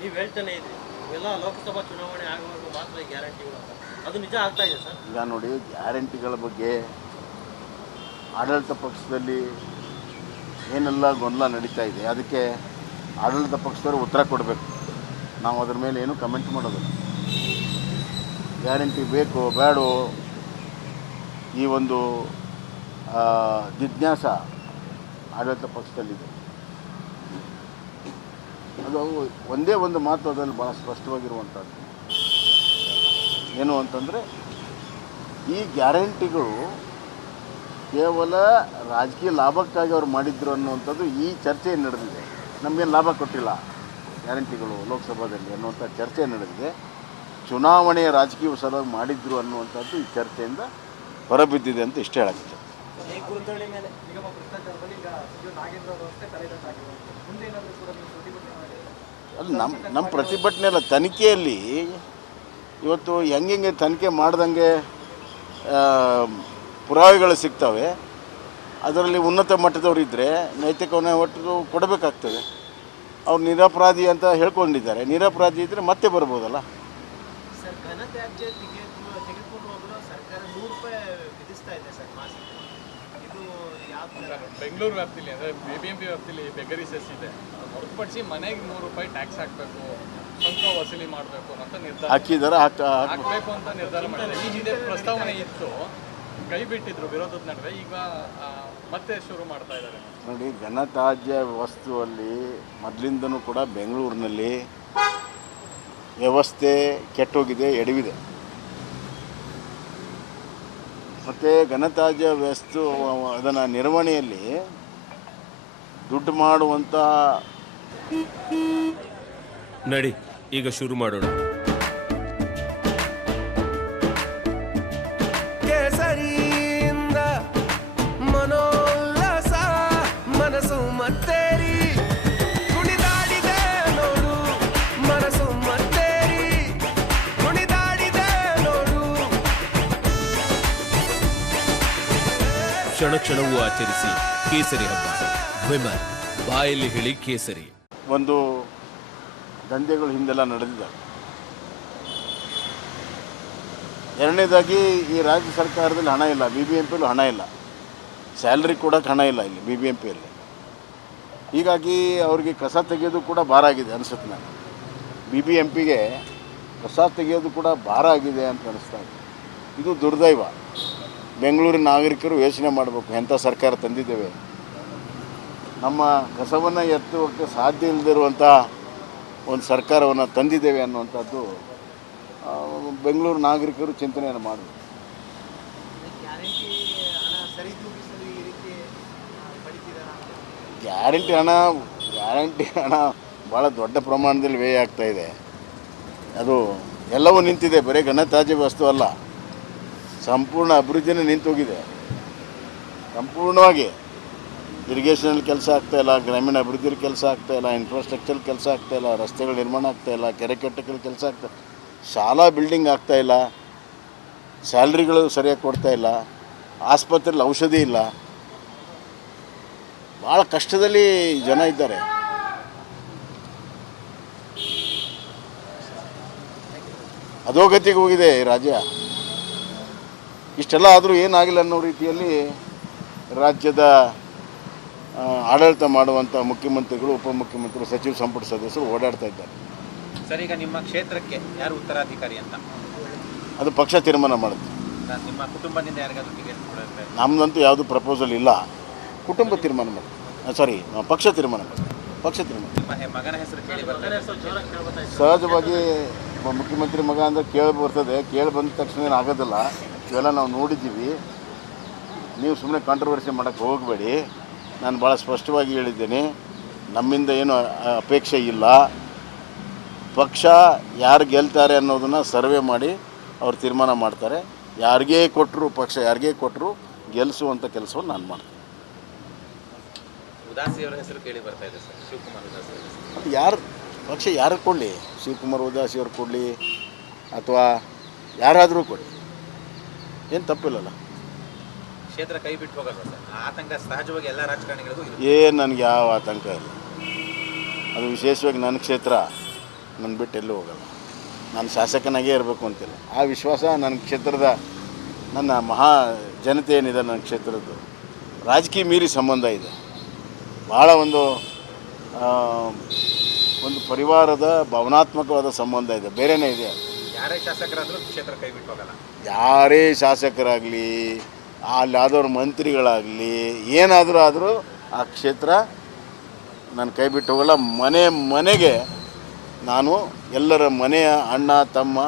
ನೀವು ಹೇಳ್ತಾನೆ ಇದ್ರಿ ಇವೆಲ್ಲ ಲೋಕಸಭಾ ಚುನಾವಣೆ ಆಗುವವರೆಗೂ ಮಾತ್ರ ಈ ಗ್ಯಾರಂಟಿಗಳು ಅಂತ. ಅದು ನಿಜ ಆಗ್ತಾ ಇದೆ ಸರ್? ಈಗ ನೋಡಿ, ಗ್ಯಾರಂಟಿಗಳ ಬಗ್ಗೆ ಆಡಳಿತ ಪಕ್ಷದಲ್ಲಿ ಏನೆಲ್ಲ ಗೊಂದಲ ನಡೀತಾ ಇದೆ, ಅದಕ್ಕೆ ಆಡಳಿತ ಪಕ್ಷದವರು ಉತ್ತರ ಕೊಡಬೇಕು. ನಾವು ಅದ್ರ ಮೇಲೆ ಏನು ಕಮೆಂಟ್ ಮಾಡೋದಿಲ್ಲ. ಗ್ಯಾರಂಟಿ ಬೇಕೋ ಬೇಡೋ ಈ ಒಂದು ಜಿಜ್ಞಾಸ ಆಡಳಿತ ಪಕ್ಷದಲ್ಲಿದೆ. ಅದು ಒಂದೇ ಒಂದು ಮಾತು ಅದರಲ್ಲಿ ಭಾಳ ಸ್ಪಷ್ಟವಾಗಿರುವಂಥದ್ದು ಏನು ಅಂತಂದರೆ, ಈ ಗ್ಯಾರಂಟಿಗಳು ಕೇವಲ ರಾಜಕೀಯ ಲಾಭಕ್ಕಾಗಿ ಅವ್ರು ಮಾಡಿದ್ರು ಅನ್ನುವಂಥದ್ದು ಈ ಚರ್ಚೆ ನಡೆದಿದೆ. ನಮಗೇನು ಲಾಭ ಕೊಟ್ಟಿಲ್ಲ ಗ್ಯಾರಂಟಿಗಳು ಲೋಕಸಭಾದಲ್ಲಿ ಅನ್ನುವಂಥ ಚರ್ಚೆ ನಡೆದಿದೆ. ಚುನಾವಣೆಯ ರಾಜಕೀಯ ಸಲುವಾಗಿ ಮಾಡಿದ್ರು ಅನ್ನುವಂಥದ್ದು ಈ ಚರ್ಚೆಯಿಂದ ಹೊರಬಿದ್ದಿದೆ ಅಂತ ಇಷ್ಟ ಹೇಳಕ್ಕೆ. ಅದು ನಮ್ಮ ಪ್ರತಿಭಟನೆ ಅಲ್ಲ, ತನಿಖೆಯಲ್ಲಿ ಇವತ್ತು ಹೆಂಗೆ ತನಿಖೆ ಮಾಡ್ದಂಗೆ ಪುರಾವೆಗಳು ಸಿಗ್ತವೆ. ಅದರಲ್ಲಿ ಉನ್ನತ ಮಟ್ಟದವರು ಇದ್ದರೆ ನೈತಿಕವನ್ನ ಒಟ್ಟು ಕೊಡಬೇಕಾಗ್ತದೆ. ಅವ್ರು ನಿರಪರಾಧಿ ಅಂತ ಹೇಳ್ಕೊಂಡಿದ್ದಾರೆ, ನಿರಪರಾಧಿ ಇದ್ದರೆ ಮತ್ತೆ ಬರ್ಬೋದಲ್ಲ. ಸರ್, ಘನತ್ಯಾಜ್ಯ ತೆಗೆದುಕೊಂಡು ಹೋಗಲು ಸರ್ಕಾರ ₹100 ವಿಧಿಸ್ತಾ ಇದೆ ಸರ್ ಮಾಸಿಕ. ಇದು ಯಾವ ಬೆಂಗಳೂರು ವ್ಯಾಪ್ತಿಲಿ ಅಂದರೆ BBMP ವ್ಯಾಪ್ತಿಲಿ ಬೆಗರಿ ಸೆಸ್ ಇದೆ. ಹೊರತುಪಡಿಸಿ ಮನೆಗೆ ₹100 ಟ್ಯಾಕ್ಸ್ ಹಾಕಬೇಕು, ಸುಂಕ ವಸೂಲಿ ಮಾಡಬೇಕು ಅಂತ ನಿರ್ಧಾರ ಹಾಕಬೇಕು ಅಂತ ನಿರ್ಧಾರ ಮಾಡಿದೆ. ಈ ಪ್ರಸ್ತಾವನೆ ಇತ್ತು, ಕೈ ಬಿಟ್ಟಿದ್ರು ವಿರೋಧದ ನಡುವೆ, ಈಗ ಮತ್ತೆ ಶುರು ಮಾಡ್ತಾ ಇದ್ದಾರೆ. ನೋಡಿ, ಘನತ್ಯಾಜ್ಯ ವಸ್ತುವಲ್ಲಿ ಮೊದಲಿಂದನೂ ಕೂಡ ಬೆಂಗಳೂರಿನಲ್ಲಿ ವ್ಯವಸ್ಥೆ ಕೆಟ್ಟೋಗಿದೆ, ಎಡವಿದೆ. ಮತ್ತು ಘನತ್ಯಾಜ್ಯ ವಸ್ತು ಅದನ್ನು ನಿರ್ವಹಣೆಯಲ್ಲಿ ದುಡ್ಡು ಮಾಡುವಂಥ ನಡಿ ಈಗ ಶುರು ಮಾಡೋಣ. ಕೇಸರಿಯಿಂದ ಮನೋಲ್ಲಾಸ ಮನಸ್ಸು ಮತ್ತೇರಿ ಕುಣಿದಾಡಿದೆ ನೋಡು, ಮನಸ್ಸು ಮತ್ತೇರಿ ಕುಣಿದಾಡಿದೆ ನೋಡು. ಕ್ಷಣ ಕ್ಷಣವೂ ಆಚರಿಸಿ ಕೇಸರಿ ಹಬ್ಬ. ವಿಮಲ್ ಬಾಯಲ್ಲಿ ಹೇಳಿ ಕೇಸರಿ. ಒಂದು ದಂಧೆಗಳು ಹಿಂದೆಲ್ಲ ನಡೆದಿದ್ದಾವೆ. ಎರಡನೇದಾಗಿ ಈ ರಾಜ್ಯ ಸರ್ಕಾರದಲ್ಲಿ ಹಣ ಇಲ್ಲ, BBMPಯಲ್ಲೂ ಹಣ ಇಲ್ಲ, ಸ್ಯಾಲ್ರಿ ಕೊಡೋಕ್ಕೆ ಹಣ ಇಲ್ಲ ಇಲ್ಲಿ BBMPಯಲ್ಲಿ. ಹೀಗಾಗಿ ಅವ್ರಿಗೆ ಕಸ ತೆಗೆಯೋದು ಕೂಡ ಭಾರ ಆಗಿದೆ ಅನಿಸುತ್ತೆ. ನಾನು BBMPಗೆ ಕಸ ತೆಗೆಯೋದು ಕೂಡ ಭಾರ ಆಗಿದೆ ಅಂತ ಅನಿಸ್ತಾ ಇದೆ. ಇದು ದುರ್ದೈವ. ಬೆಂಗಳೂರಿನ ನಾಗರಿಕರು ಯೋಚನೆ ಮಾಡಬೇಕು, ಎಂಥ ಸರ್ಕಾರ ತಂದಿದ್ದೇವೆ. ನಮ್ಮ ಕಸವನ್ನು ಎತ್ತುವಕ್ಕೆ ಸಾಧ್ಯ ಇಲ್ಲದಿರುವಂಥ ಒಂದು ಸರ್ಕಾರವನ್ನು ತಂದಿದ್ದೇವೆ ಅನ್ನುವಂಥದ್ದು ಬೆಂಗಳೂರು ನಾಗರಿಕರು ಚಿಂತನೆಯನ್ನು ಮಾಡಬೇಕು. ಗ್ಯಾರಂಟಿ ಹಣ ಭಾಳ ದೊಡ್ಡ ಪ್ರಮಾಣದಲ್ಲಿ ವ್ಯಯ ಆಗ್ತಾಯಿದೆ. ಅದು ಎಲ್ಲವೂ ನಿಂತಿದೆ, ಬರೀ ಘನತ್ಯಾಜ್ಯ ವಸ್ತು ಅಲ್ಲ, ಸಂಪೂರ್ಣ ಅಭಿವೃದ್ಧಿನೇ ನಿಂತೋಗಿದೆ. ಸಂಪೂರ್ಣವಾಗಿ ಇರಿಗೇಷನಲ್ಲಿ ಕೆಲಸ ಆಗ್ತಾಯಿಲ್ಲ, ಗ್ರಾಮೀಣ ಅಭಿವೃದ್ಧಿಯಲ್ಲಿ ಕೆಲಸ ಆಗ್ತಾಯಿಲ್ಲ, ಇನ್ಫ್ರಾಸ್ಟ್ರಕ್ಚರ್ ಕೆಲಸ ಆಗ್ತಾಯಿಲ್ಲ, ರಸ್ತೆಗಳ ನಿರ್ಮಾಣ ಆಗ್ತಾಯಿಲ್ಲ, ಕೆರೆ ಕಟ್ಟೆಗಳ ಕೆಲಸ ಆಗ್ತಾಯಿಲ್ಲ, ಶಾಲಾ ಬಿಲ್ಡಿಂಗ್ ಆಗ್ತಾಯಿಲ್ಲ, ಸ್ಯಾಲ್ರಿಗಳು ಸರಿಯಾಗಿ ಕೊಡ್ತಾಯಿಲ್ಲ, ಆಸ್ಪತ್ರೆಯಲ್ಲಿ ಔಷಧಿ ಇಲ್ಲ. ಭಾಳ ಕಷ್ಟದಲ್ಲಿ ಜನ ಇದ್ದಾರೆ. ಅಧೋಗತಿಗೆ ಹೋಗಿದೆ ಈ ರಾಜ್ಯ. ಇಷ್ಟೆಲ್ಲ ಆದರೂ ಏನಾಗಿಲ್ಲ ಅನ್ನೋ ರೀತಿಯಲ್ಲಿ ರಾಜ್ಯದ ಆಡಳಿತ ಮಾಡುವಂಥ ಮುಖ್ಯಮಂತ್ರಿಗಳು, ಉಪಮುಖ್ಯಮಂತ್ರಿಗಳು, ಸಚಿವ ಸಂಪುಟ ಸದಸ್ಯರು ಓಡಾಡ್ತಾ ಇದ್ದಾರೆ. ಸರ್, ಈಗ ನಿಮ್ಮ ಕ್ಷೇತ್ರಕ್ಕೆ ಯಾರು ಉತ್ತರಾಧಿಕಾರಿ ಅಂತ ಅದು ಪಕ್ಷ ತೀರ್ಮಾನ ಮಾಡುತ್ತೆ. ನಿಮ್ಮ ಕುಟುಂಬದಿಂದ ಯಾರಿಗಾದ್ರೂ ಟಿಕೆಟ್ ಕೊಡುತ್ತೆ? ನಮ್ಮದಂತೂ ಯಾವುದು ಪ್ರಪೋಸಲ್ ಇಲ್ಲ. ಕುಟುಂಬ ತೀರ್ಮಾನ ಮಾಡುತ್ತೆ. ಪಕ್ಷ ತೀರ್ಮಾನ ಮಾಡುತ್ತೆ. ಪಕ್ಷ ತೀರ್ಮಾನ. ನಿಮ್ಮ ಮಗನ ಹೆಸರು ಕೇಳಿ ಬರ್ತದೆ? ಸಹಜವಾಗಿ ಮುಖ್ಯಮಂತ್ರಿ ಮಗ ಅಂದರೆ ಕೇಳಿ ಬರ್ತದೆ. ಕೇಳಿ ಬಂದ ತಕ್ಷಣ ಏನು ಆಗೋದಿಲ್ಲ. ಇವೆಲ್ಲ ನಾವು ನೋಡಿದ್ದೀವಿ. ನೀವು ಸುಮ್ಮನೆ ಕಾಂಟ್ರವರ್ಸಿ ಮಾಡೋಕ್ಕೆ ಹೋಗಬೇಡಿ. ನಾನು ಭಾಳ ಸ್ಪಷ್ಟವಾಗಿ ಹೇಳಿದ್ದೇನೆ, ನಮ್ಮಿಂದ ಏನು ಅಪೇಕ್ಷೆ ಇಲ್ಲ. ಪಕ್ಷ ಯಾರು ಗೆಲ್ತಾರೆ ಅನ್ನೋದನ್ನು ಸರ್ವೆ ಮಾಡಿ ಅವ್ರು ತೀರ್ಮಾನ ಮಾಡ್ತಾರೆ. ಯಾರಿಗೇ ಕೊಟ್ಟರು, ಪಕ್ಷ ಯಾರಿಗೇ ಕೊಟ್ಟರು ಗೆಲ್ಲಿಸುವಂಥ ಕೆಲಸವನ್ನು ನಾನು ಮಾಡ್ತೀನಿ. ಉದಾಸಿಯವರ ಹೆಸರು ಕೇಳಿ ಬರ್ತಾ ಇದೆ ಸರ್, ಶಿವಕುಮಾರ್ ಉದಾಸಿ. ಅದು ಯಾರು ಪಕ್ಷ ಯಾರು ಕೊಡಲಿ, ಶಿವಕುಮಾರ್ ಉದಾಸಿ ಅವ್ರು ಕೊಡಲಿ ಅಥವಾ ಯಾರಾದರೂ ಕೊಡಿ, ಏನು ತಪ್ಪಿಲ್ಲಲ್ಲ. ಕ್ಷೇತ್ರ ಕೈ ಬಿಟ್ಟು ಹೋಗಲ್ವ ಸರ್? ಆತಂಕ ಸಹಜವಾಗಿ ಎಲ್ಲ ರಾಜಕಾರಣಿಗಳಿಗೂ ಏನು ನನಗೆ ಯಾವ ಆತಂಕ ಇಲ್ಲ. ಅದು ವಿಶೇಷವಾಗಿ ನನ್ನ ಕ್ಷೇತ್ರ. ನನ್ನ ಬಿಟ್ಟು ಎಲ್ಲೂ ಹೋಗಲ್ಲ. ನಾನು ಶಾಸಕನಾಗೇ ಇರಬೇಕು ಅಂತಿಲ್ಲ. ಆ ವಿಶ್ವಾಸ ನನ್ನ ಕ್ಷೇತ್ರದ ನನ್ನ ಮಹಾ ಜನತೆ ಏನಿದೆ ನನ್ನ ಕ್ಷೇತ್ರದ್ದು ರಾಜಕೀಯ ಮೀರಿ ಸಂಬಂಧ ಇದೆ. ಭಾಳ ಒಂದು ಪರಿವಾರದ ಭಾವನಾತ್ಮಕವಾದ ಸಂಬಂಧ ಇದೆ, ಬೇರೆಯೇ ಇದೆ. ಯಾರೇ ಶಾಸಕರಾದ್ರೂ ಕ್ಷೇತ್ರ ಕೈ ಬಿಟ್ಟು ಹೋಗಲ್ಲ. ಯಾರೇ ಶಾಸಕರಾಗಲಿ, ಅಲ್ಲಿ ಆದವ್ರ ಮಂತ್ರಿಗಳಾಗಲಿ, ಏನಾದರೂ ಆ ಕ್ಷೇತ್ರ ನಾನು ಕೈ ಬಿಟ್ಟು ಹೋಗಲ್ಲ. ಮನೆಗೆ ನಾನು ಎಲ್ಲರ ಮನೆಯ ಅಣ್ಣ ತಮ್ಮ